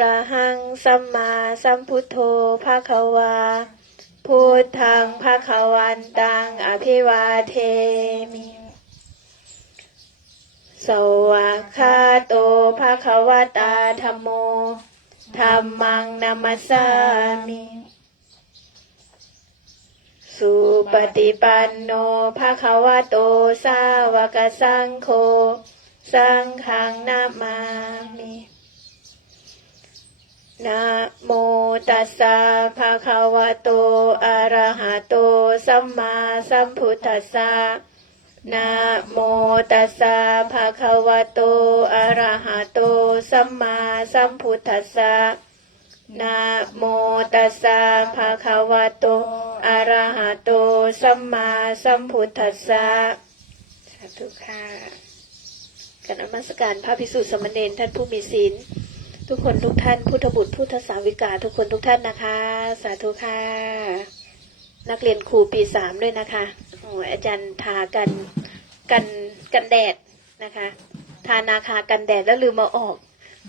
ระหังสัมมาสัมพุทโธภาควาพุทธังภาควันตังอภิวาเทมิ สวากขาโตภาควตาธรรมโมธรรมังนามัสสามิ สุปฏิปันโนภาควโตสาวกสังโฆ สังฆังนามามิ นะโมตัสสะภะคะวะโต อะระหะโต สัมมาสัมพุทธัสสะนะโมตัสสะภะคะวะโต อะระหะโต สัมมาสัมพุทธัสสะนะโมตัสสะภะคะวะโต อะระหะโต สัมมาสัมพุทธัสสะสาธุค่ะการนมัสการพระภิกษุสมณรท่านผู้มีศีล ทุกคนทุกท่าน พุทธบุตรพุทธสาวิกา ทุกคนทุกท่านนะคะ สาธุค่ะ นักเรียนครูปีสามด้วยนะคะโอ้ยอาจารย์ทากันกันกันแดดนะคะ ทานาคากันแดดแล้วลืมมาออก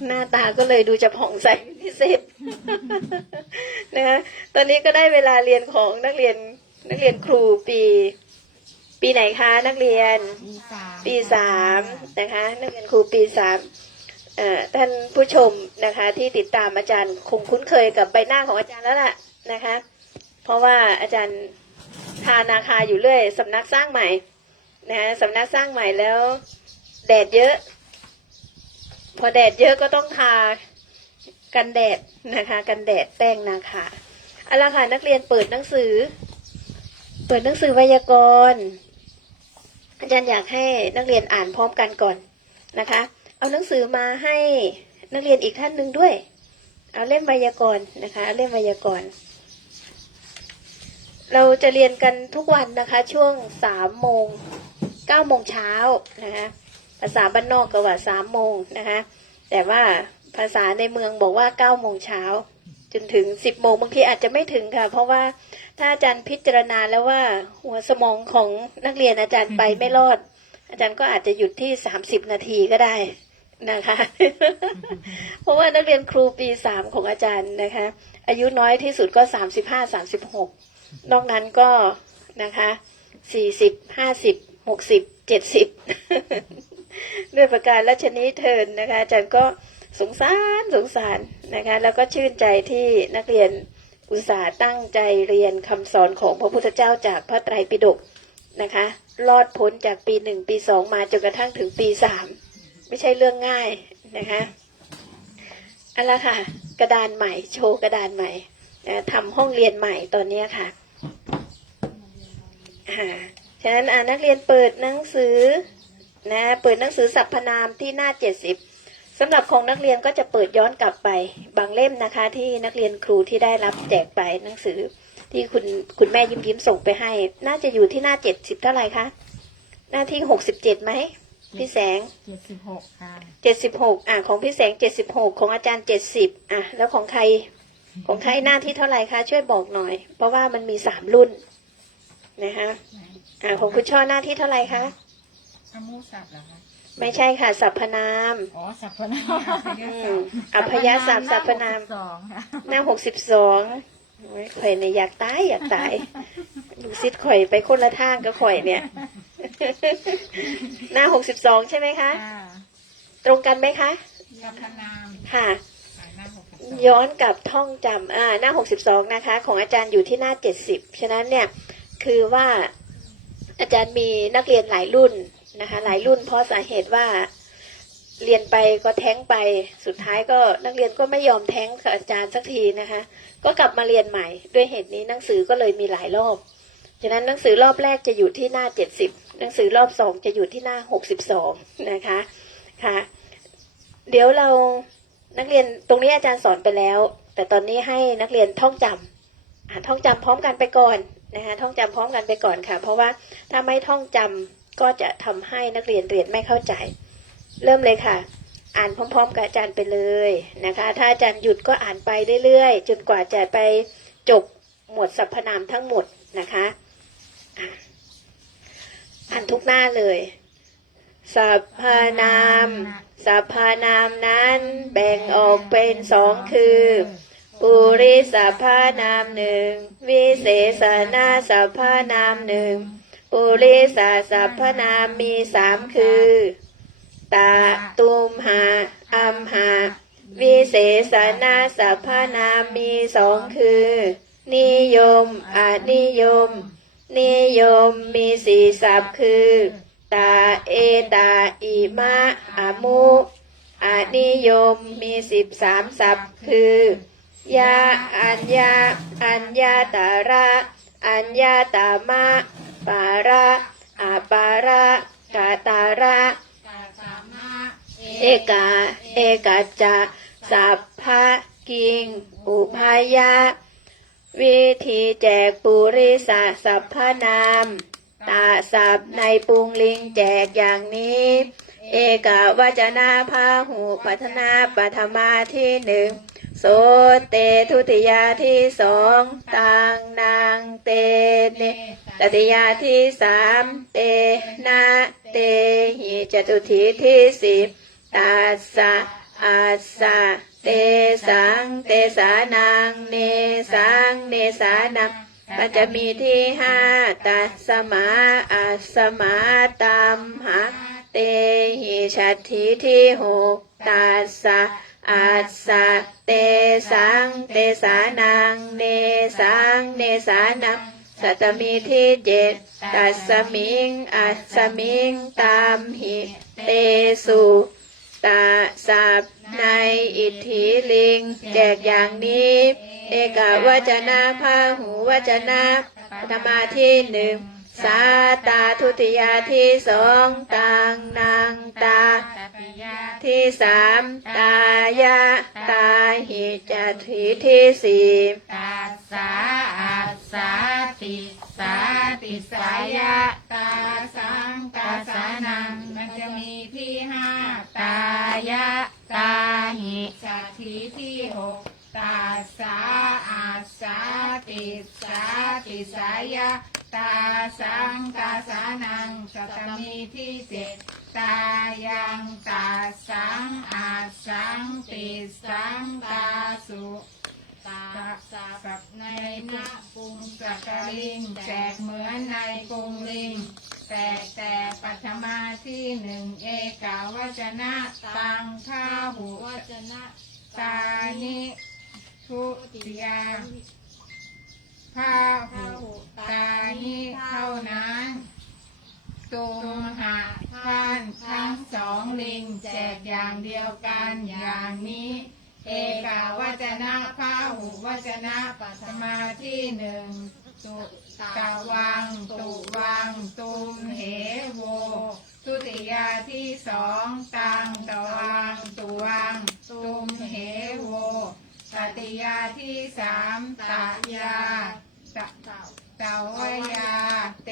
หน้าตาก็เลยดูจะผ่องใสเป็นพิเศษนะคะตอนนี้ก็ได้เวลาเรียนของนักเรียนนักเรียนครูปีปีไหนคะ นักเรียนปีสามปีสามนะคะ นักเรียนครูปีสามเอ่อ ท่านผู้ชมนะคะที่ติดตามอาจารย์คงคุ้นเคยกับใบหน้าของอาจารย์แล้วล่ะนะคะ เพราะว่าอาจารย์ทานาคาอยู่เรื่อยสำนักสร้างใหม่นะคะสำนักสร้างใหม่แล้ว แดดเยอะ พอแดดเยอะก็ต้องทากันแดดนะคะกันแดดแป้งนาคาเอาละค่ะนักเรียนเปิดหนังสือ เปิดหนังสือไวยากรณ์อาจารย์อยากให้นักเรียนอ่านพร้อมกันก่อนนะคะ เอาหนังสือมาให้นักเรียนอีกท่านหนึ่งด้วย เอาเล่มไวยากรณ์นะคะเเล่มไวยากรณ์ เราจะเรียนกันทุกวันนะคะ ช่วงสามโมงเก้าโมงเช้านะคะภาษาบ้านนอกก็ว่าสามโมงนะคะ แต่ว่าภาษาในเมืองบอกว่าเก้าโมงเช้าจนถึงสิบโมงบางทีอาจจะไม่ถึงค่ะ เพราะว่าถ้าอาจารย์พิจารณาแล้วว่าหัวสมองของนักเรียนอาจารย์ไปไม่รอด อาจารย์ก็อาจจะหยุดที่สามสิบนาทีก็ได้ นะคะ เพราะว่านักเรียนครูปีสามของอาจารย์นะคะ อายุน้อยที่สุดก็สามสิบห้าสามสิบหกนอกนั้นก็นะคะสี่สิบห้าสิบหกสิบเจ็ดสิบด้วยประการและชนี้เทินนะคะอาจารย์ก็สงสารสงสารนะคะ แล้วก็ชื่นใจที่นักเรียนอุตส่าห์ตั้งใจเรียนคำสอนของพระพุทธเจ้าจากพระไตรปิฎกนะคะ รอดพ้นจากปีหนึ่งปีสองมาจนกระทั่งถึงปีสาม ไม่ใช่เรื่องง่ายนะคะอันละค่ะ กระดานใหม่ โชว์กระดานใหม่ทำห้องเรียนใหม่ตอนเนี้ค่ะอ่าฉะนั้นอ่านักเรียนเปิดหนังสือนะเปิดหนังสือสรรพนามที่หน้าเจ็ดสิบสำหรับของนักเรียนก็จะเปิดย้อนกลับไป บางเล่มนะคะ ที่นักเรียนครูที่ได้รับแจกไปหนังสือ ที่คุณคุณแม่ยิ้มยิ้มส่งไปให้ น่าจะอยู่ที่หน้าเจ็ดสิบเท่าไหร่คะหน้าที่หกสิบเจ็ดไหม พี่แสงเจ็ดสิบหกค่ะเจ็ดสิบหกอะของพี่แสงเจ็ดสิบหกของอาจารย์เจ็ดสิบอะแล้วของใคร ของใครหน้าที่เท่าไหร่คะช่วยบอกหน่อย เพราะว่ามันมีสามรุ่นนะคะอะของคุณช่อหน้าที่เท่าไหร่คะอามูสับเหรอคะไม่ใช่ค่ะสรรพนาม อ๋อสับพนามอืมอัพยาสามสรรพนามสองค่ะหน้าหกสิบสองข่อยเนี่ยอยากตายอยากตายดูซิดข่อยไปคนละทางกับข่อยเนี่ย หน้าหกสิบสองใช่ไหมคะ ค่ะตรงกันไหมคะสับพนามค่ะหน้าหกสิบสองย้อนกลับท่องจำอ่าหน้าหกสิบสองนะคะ ของอาจารย์อยู่ที่หน้าเจ็ดสิบฉะนั้นเนี่ยคือว่าอาจารย์มีนักเรียนหลายรุ่นนะคะ หลายรุ่นเพราะสาเหตุว่าเรียนไปก็แท้งไปสุดท้ายก็นักเรียนก็ไม่ยอมแท้งกับอาจารย์สักทีนะคะ ก็กลับมาเรียนใหม่ ด้วยเหตุนี้หนังสือก็เลยมีหลายรอบ ฉะนั้นหนังสือรอบแรกจะอยู่ที่หน้าเจ็ดสิบหนังสือรอบสองจะอยู่ที่หน้าหกสิบสองนะคะค่ะ เดี๋ยวเรานักเรียนตรงนี้อาจารย์สอนไปแล้ว แต่ตอนนี้ให้นักเรียนท่องจำอ่าท่องจำพร้อมกันไปก่อนนะคะท่องจำพร้อมกันไปก่อนค่ะ เพราะว่าถ้าไม่ท่องจำก็จะทำให้นักเรียนเรียนไม่เข้าใจ เริ่มเลยค่ะ อ่านพร้อม ๆ กับอาจารย์ไปเลยนะคะ ถ้าอาจารย์หยุดก็อ่านไปเรื่อยๆจนกว่าจะไปจบหมวดสรรพนามทั้งหมดนะคะ อ่านทุกหน้าเลยสรรพานามสัพพานามนั้นแบ่งออกเป็นสองคือ ปุริสัพพานามหนึ่ง วิเศษนาสัพพานามหนึ่ง ปุริสาสัพพนามมีสามคือ ตาตุมหาอัมหา วิเศษนาสัพพนามมีสองคือ นิยมอนิยม นิยมมีสี่ศัพท์คือ ตาเอตาอิมะอามุอานิยมมีสิบสามศัพท์คือยาอัญญาอัญญาตาระอัญญาตามะปาระอาปาระกาตาระกาสามะเอกาเอกาจะสัพพะกิง อุพายะ วิธีแจกปุริสาสัพพนามตาสับในปุงลิงแจกอย่างนี้ เอกาวจนาพาหูพัฒนาปัทมาที่หนึ่งโสเตทุติยาที่สองตังนางเตเนตติยาที่สามเตนะเตหิจตุถีที่สิบตาสะอาสะ เตสังเตสานังเนสังเนสานังมันจะมีที่ห้าตัสมาอัสมาตัมหะเตหิชัตถีที่หกตัสสะอัสสะเตสังเตสานังเนสังเนสานังสัตมีที่เจ็ดตัสมิงอัสมิงตามหิเตสุ ตาสับในอิทธิลิง แจกอย่างนี้ เอกวจนะพาหูวจนะธรรมาที่หนึ่ง สาตาทุติยาที่สองตังนางตา ที่สามตายะตาหิจัตถีที่สี่ตาสาอาสาติสาติสายะตาสังตาสานังมันจะมีที่ห้าตายะตาหิสัตถีที่หก ตาสาอาสาติสาติสายะตาสังตาสานังสตมีที่เจ็ดตายังตาสังอาสังติสังตาสุตาสับในหน้าปุงสักกลิงแจกเหมือนในกรุงลิงแต่แต่ปัทมาที่หนึ่งเอกาวจนะตังข้าหูวจนะตานิ ทุติยาพาหูตานิเท่านั้นตุมหะท่านทั้งสองลิงแจกอย่างเดียวกันอย่างนี้ เอกาวจนะพาหูวจนะปัทมาที่หนึ่งตุตะวัง ตุวัง ตุมเหโว ทุติยาที่สองตังตะวัง ตุวัง ตุมเหโวตติ ยาที่สามตะยาตะเตวยา เต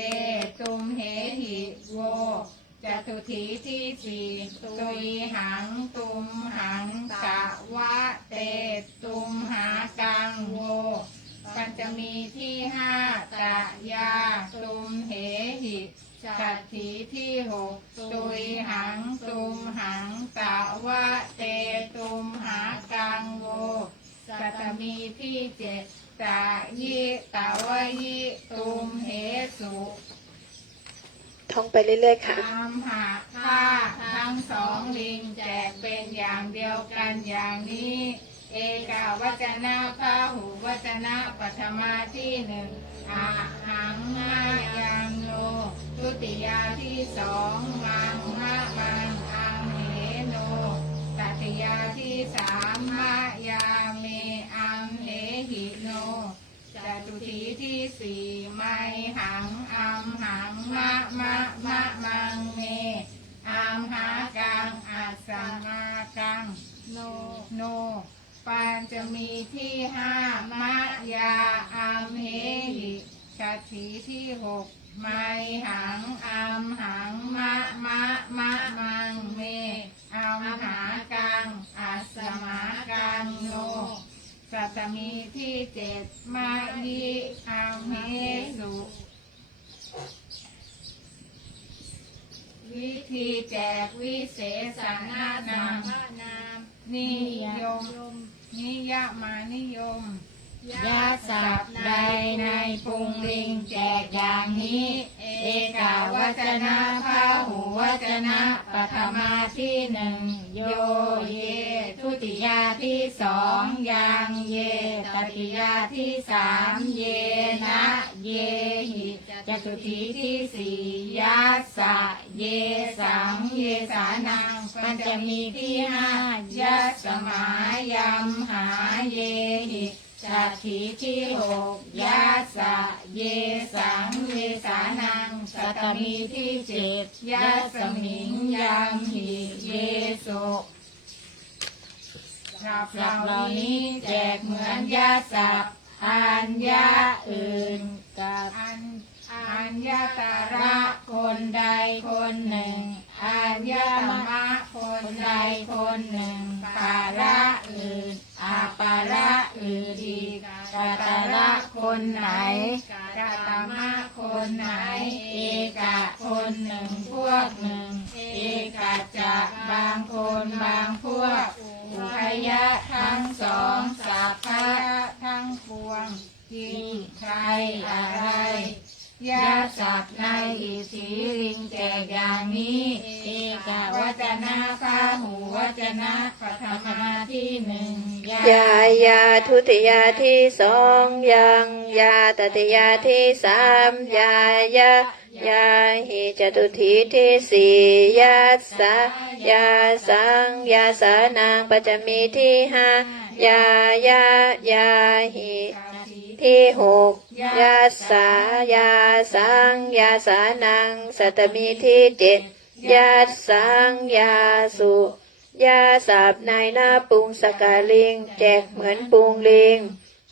ตุมเหหิโวจตุถีที่สี่ตุยหังตุมหังกะวะเตตุมหากังโวปัญจะมีที่ห้าตะยาตุมเหหิจัตถีที่หกตุยหังตุมหังกะวะเตตุมหากังโว สัตตมีที่เจ็ดตะยิตะวะยิตุมเหสุท่องไปเรื่อยๆค่ะตามหาค่าทั้งสองลิงแจกเป็นอย่างเดียวกันอย่างนี้ เอกาวจนะพาหูวจนะปัทมาที่หนึ่งอาหังมายังโนทุติยาที่สองมังมะมังอังเหโนตติยาที่สามมะยาเมอังเหิโนจตุทีที่สี่ไมหังอัมหังมะมะมะมังเมอัมหากังอัสมากังโนโนปันจะมีที่ห้ามะยาอัมเหหิชัตีที่หกไมหังอัมหังมะมะมะมังเมอัมหากังอัสสมากังโน สัตมีที่เจ็ดมายิอัมเหสุวิธีแจกวิเศษนานามนิยม นิยมานิยมยาสับใดในปุงลิงแจกอย่างนี้ เอกาวัจนะพาหูวัจนะปัทมาที่หนึ่งโยเย ติยาที่สองยังเยตติยาที่สามเยนะเยหิจตุทีที่สี่ยัสสะเยสังเยสานังปัญจมีที่ห้ายัสสมายำหาเยหิจัตถีที่หกยัสสะเยสังเยสานังสัตมีที่เจ็ดยัสสมิงยำหิเยโส สับเหล่านี้แจกเหมือนยาสับอัญญาอื่นกับอัญอัญญาตาระคนใดคนหนึ่งอัญญามะคนใดคนหนึ่งปาระอื่นอาปาระอื่นอีกกาตาระคนไหนกาตามะคนไหน เอกะคนหนึ่งพวกหนึ่ง เอกะจะบางคนบางพวก อุพยะทั้งสองสัพพะทั้งปวงกินใครอะไร ยาสับในอิทธิลิงแจกอย่างนี้เอกวัจนะพาหูวัจนะปฐมมาที่หนึ่งยายาทุติยาที่สองยังยาตติยาที่สามยายายาหิจตุทีที่สี่ยาสายาสังยาสานางปัจจมีที่ห้ายายายาหิ ที่หกยาสายาสังยาสานัง สัตตมีที่เจ็ดยาสังยาสุยาสาบในหน้าปุงสกาลิง แจกเหมือนปุงลิง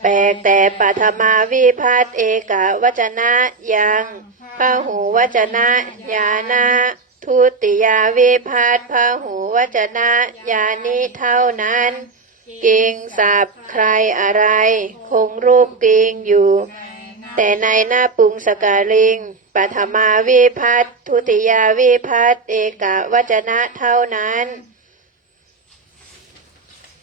แปลกแต่ปัทมาวิพัตเอกาวัจนะยังพหูวัจนะยานะทุติยาวิพัตพหูวัจนะยานิเท่านั้น กิงสับใครอะไร คงรูปกิงอยู่ แต่ในหน้าปุงสกาลิงปัทมาวิพัตทุติยาวิพัตเอกวัจนะเท่านั้น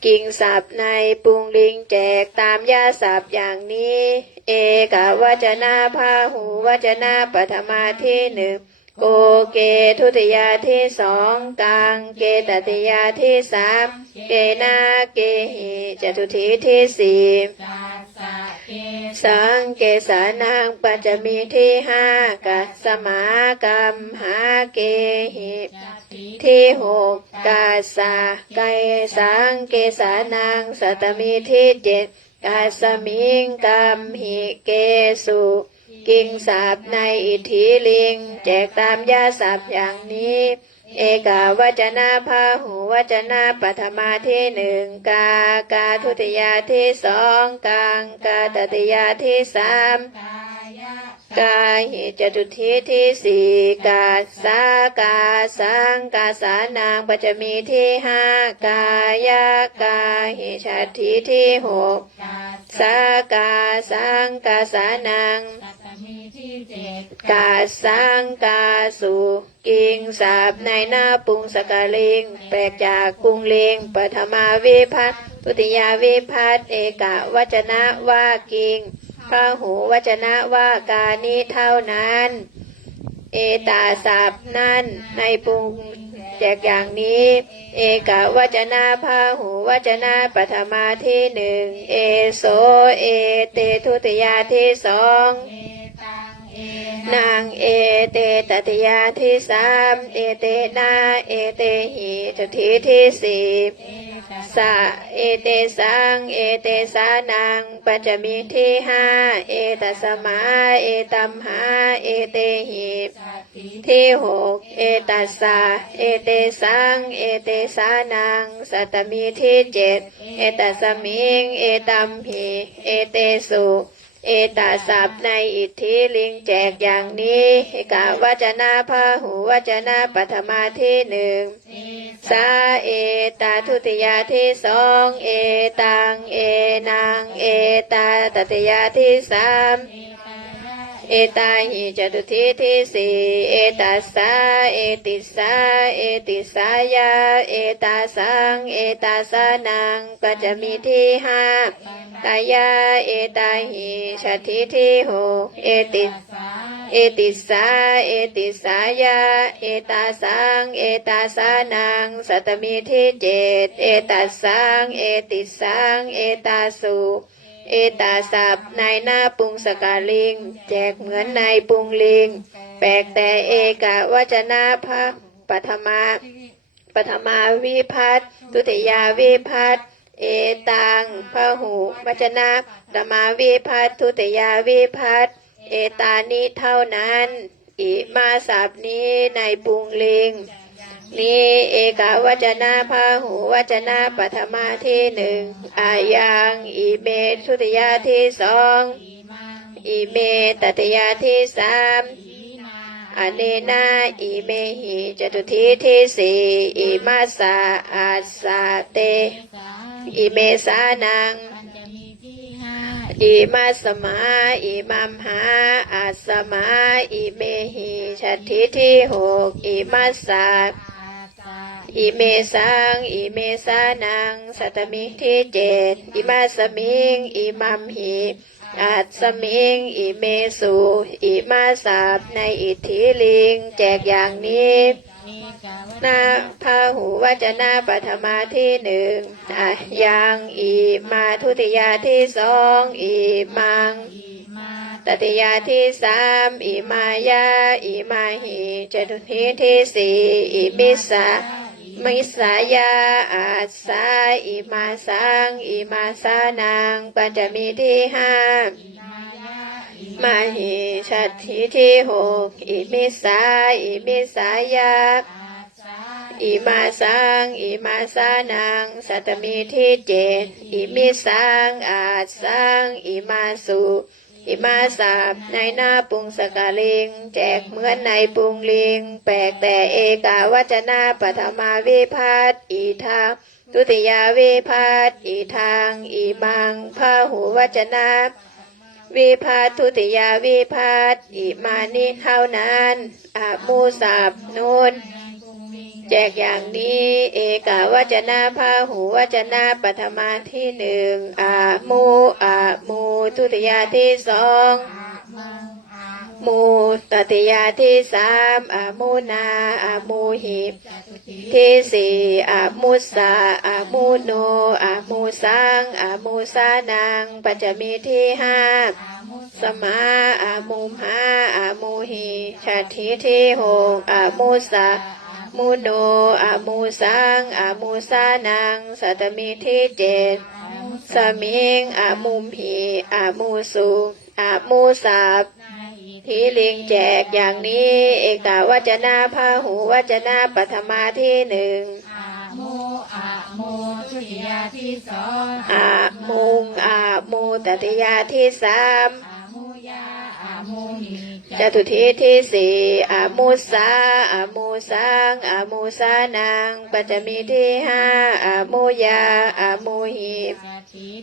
กิ่งสับในปุงลิงแจกตามยาสับอย่างนี้ เอกวัจนาพาหูวัจนาปัทมาที่หนึ่ง โกเกทุติยาที่สองกลางเกตติยาที่สามเกนาเกหิจตุทีที่สี่สังเกสานางปัจจมีที่ห้ากัสมากรรมหาเกหิตที่หกกาสาไกสังเกสานางสัตมีที่เจ็ดกาสมิงกรรมหิเกสุ กิงสาบในอิทธิลิง แจกตามยาสาบอย่างนี้ เอกาวัจนาพาหูวัจนาปัทมาที่หนึ่งกากาทุติยาที่สองกางกาตติยาที่สาม กายหิจตุทีที่สี่กาสากาสังกาสานางปัจจมีที่ห้ากายกาหิชัตถีที่หกกาสากาสังกาสานางสัตตมีที่เจ็ดกาสังกาสุกิงสาบในหน้าปุงสกาลิงแปลกจากปุงเลิงปฐมาวิพัตตุติยาวิพัตเอกะวัจนะว่ากิง พระหูวัจนะว่าการนี้เท่านั้น เอตาสับนั่นในปุงแจกอย่างนี้ เอกวัจนะพาหูวัจนะปัทมาที่หนึ่ง เอโสเอเตทุติยาที่สอง นางเอเตตติยาที่สามเอเตนาเอเตหิจทีที่สี่เอตัสะเอเตสังเอเตสานังปัจจมีที่ห้าเอตสมาเอตัมหาเอเตหิที่หกเอตัสสะเอเตสังเอเตสานังสัตตมีที่เจ็ดเอตสสมิงเอตัมหิเอเตสุ เอตาสับในอิทธิลิงแจกอย่างนี้กาวัจนาพาหูวัจนาปัทมาที่หนึ่งสาเอตาทุติยาที่สองเอตังเอนางเอตาตติยาที่สาม เอตาหิจตุทิทิสีเอตัสสาเอติสาเอติสายาเอตาสังเอตาสานังก็จะมีที่ห้าตายาเอตาหิชาทิที่หกเอติเอติสาเอติสายาเอตาสังเอตาสานังสัตมีที่เจ็ดเอตัสสังเอติสังเอตาสุ เอตาสับนายหน้าปุงสกาลิง แจกเหมือนนายปุงลิง แปลกแต่เอกะวจนะพระปัทมาปฐมาวิพัตทุติยาวิพัตเอตังพหูวจนะตมาวิพัตทุติยาวิพัตเอตานิเท่านั้น อิมาสับนี้ในปุงลิง นี้เอกาวจนะพาหูวจนะปฐมาที่หนึ่งอายังอีเมทุติยาที่สองอีเมตติยาที่สามอเนนาอิเมหิจตุทิทิสีอิมาสาอาสาเต อิเมสานังอิมาสมาอิมัมหาอาสมาอิเมหิชัติที่หกอิมาสา อิเมสัง อิเมสานัง สัตมิที่เจ็ดอิมาสมิง อิมัมหิอาสมิง อิเมสุอิมาสาบในอิทธิลิง แจกอย่างนี้ นาพาหูวจนะปัทมาที่หนึ่งอะยังอีมาทุติยาที่สองอีมังตติยาที่สามอิมายาอิมาหิจตุทิที่สี่อิมิสา มิสายาอาสาอิมาสังอิมาสานังปัญจมีที่ห้ามาหิชัตถิที่หกอิมิสาอิมิสายาอิมาสังอิมาสานังสัตมีที่เจ็ดอิมิสังอาสังอิมาสุ อิมาสาบในหน้าปุงสกาลิง แจกเหมือนในปุงลิง แปลกแต่เอกาวจนะปฐมาวิพัตอีทางทุติยาวิพัตอีทาง อีมังพาหูวจนะวิพัตทุติยาวิพัตอิมานิเท่านั้นอามูสับนุน แจกอย่างนี้ เอกาวจนะพาหูวจนะปัทมาที่หนึ่งอามูอามูทุติยาที่สองมูตติยาที่สามอามูนาอามูหิที่สี่อามุสาอามูโนอามูสังอามูสานังปัจจมีที่ห้าสมาอามุมหาอามูหิชาทิที่หกอามูสา มูโนอามูสังอามูสานัง สัตมีที่เจ็ดสมิงอามุมหีอามูสุอามูสับที่ลิงแจกอย่างนี้ เอกาวจนะพาหูวจนะปัทมาที่หนึ่งอาโมอาโมทุติยาที่สองอามุงอามูตติยาที่สามอาโมยาอาโมหิ จตุทิที่สี่อามูสาอามูสังอามูสานังปัจจมีที่ห้าอามูยาอามูหิ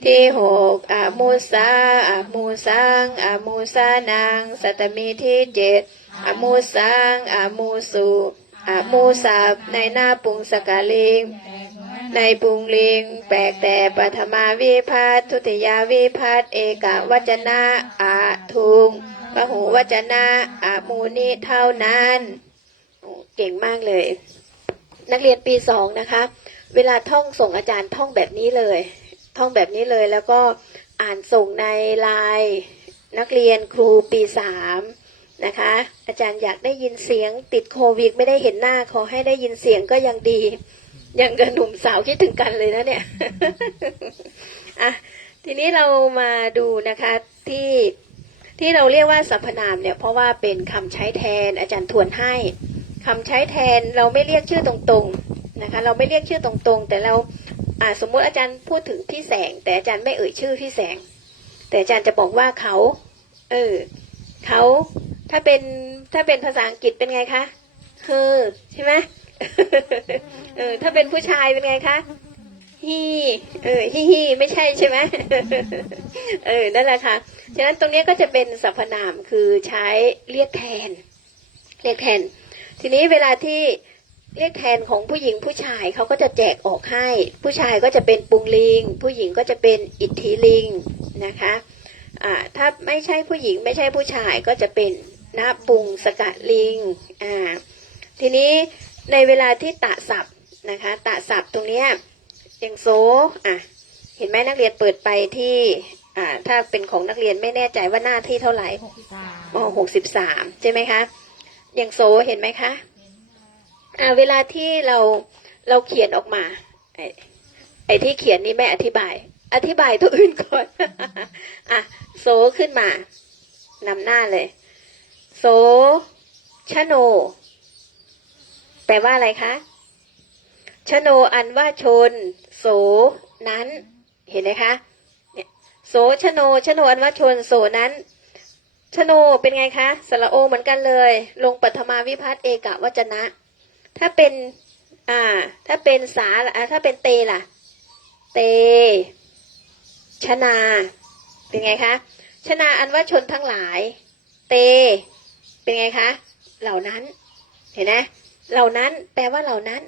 ที่หกอามูสาอามูสังอามูสานังสัตมีที่เจ็ดอามูสังอามูสุอามูสับในหน้าปุงสกาลิง ในปุงลิง แปลกแต่ปฐมาวิพัตทุติยาวิพัตเอกวจนะอาทุง ปหูวจนะอามูนิเท่านั้นเก่งมากเลย นักเรียนปีสองนะคะ เวลาท่องส่งอาจารย์ท่องแบบนี้เลย ท่องแบบนี้เลยแล้วก็อ่านส่งในไลน์นักเรียนครูปีสามนะคะ อาจารย์อยากได้ยินเสียงติดโควิดไม่ได้เห็นหน้าขอให้ได้ยินเสียงก็ยังดี ยังกับหนุ่มสาวคิดถึงกันเลยนะเนี่ยอะทีนี้เรามาดูนะคะที่ ที่เราเรียกว่าสรรพนามเนี่ยเพราะว่าเป็นคำใช้แทนอาจารย์ทวนให้คำใช้แทนเราไม่เรียกชื่อตรงๆนะคะเราไม่เรียกชื่อตรงๆ แต่เราสมมุติอาจารย์พูดถึงพี่แสง แต่อาจารย์ไม่เอ่ยชื่อพี่แสง แต่อาจารย์จะบอกว่าเขาเออเขาถ้าเป็นถ้าเป็นภาษาอังกฤษเป็นไงคะ เธอใช่ไหมเออถ้าเป็นผู้ชายเป็นไงคะ ฮีเออฮีฮีไม่ใช่ใช่ไหมเออนั่นแหละค่ะฉะนั้นตรงนี้ก็จะเป็นสรรพนามคือใช้เรียกแทน เรียกแทน ทีนี้เวลาที่เรียกแทนของผู้หญิงผู้ชายเขาก็จะแจกออกให้ ผู้ชายก็จะเป็นปุงลิง ผู้หญิงก็จะเป็นอิทธิลิงนะคะอ่าถ้าไม่ใช่ผู้หญิงไม่ใช่ผู้ชายก็จะเป็นนาปุงสกัดลิงอ่าทีนี้ในเวลาที่ตะศัพท์นะคะตะศัพท์ตรงเนี้ ยอย่างโซอะเห็นไหมนักเรียนเปิดไปที่อ่าถ้าเป็นของนักเรียนไม่แน่ใจว่าหน้าที่เท่าไหร่หกสามอ๋อหกสิบสามใช่ไหมคะอย่างโซเห็นไหมคะอ่าเวลาที่เราเราเขียนออกมาไอ้ไอ้ที่เขียนนี่ไม่อธิบาย อธิบายตัวอื่นก่อนอะโซขึ้นมานำหน้าเลย โซชโน แปลว่าอะไรคะ ชโนอันว่าชน โสนั้น เห็นไหมคะเนี่ยโสชโนชโนอันว่าชน โสนั้น ชโนเป็นไงคะสระโอเหมือนกันเลย ลงปัทมาวิพัฒน์เอกวจนะ ถ้าเป็นอ่า ถ้าเป็นสาล่ะอ่าถ้าเป็นเตล่ะ เต ชนา เป็นไงคะ ชนาอันว่าชนทั้งหลาย เต เป็นไงคะ เหล่านั้น เห็นไหมเหล่านั้น แปลว่าเหล่านั้น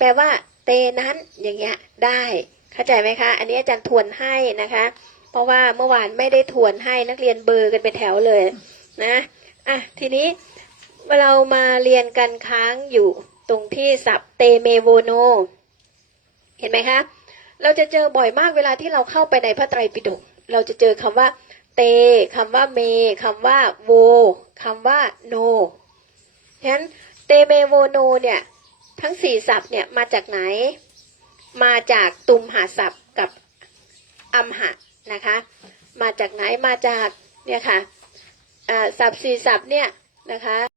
แปลว่า เตนั้นอย่างเงี้ยได้เข้าใจไหมคะ อันนี้อาจารย์ทวนให้นะคะ เพราะว่าเมื่อวานไม่ได้ทวนให้นักเรียนเบอร์กันเป็นแถวเลยนะอะทีนี้เรามาเรียนกันค้างอยู่ตรงที่ศัพท์เตเมโวโน เห็นไหมคะ เราจะเจอบ่อยมากเวลาที่เราเข้าไปในพระไตรปิฎกเราจะเจอคำว่า เตคำว่าเมคำว่าโวคำว่าโนฉะนั้นเตเมโวโนเนี่ย ทั้งสี่ศัพท์เนี่ยมาจากไหน มาจากตุมหาศัพท์กับอัมหะนะคะ มาจากไหนมาจากเนี่ยค่ะศัพท์สี่ศัพท์เนี่ยนะคะ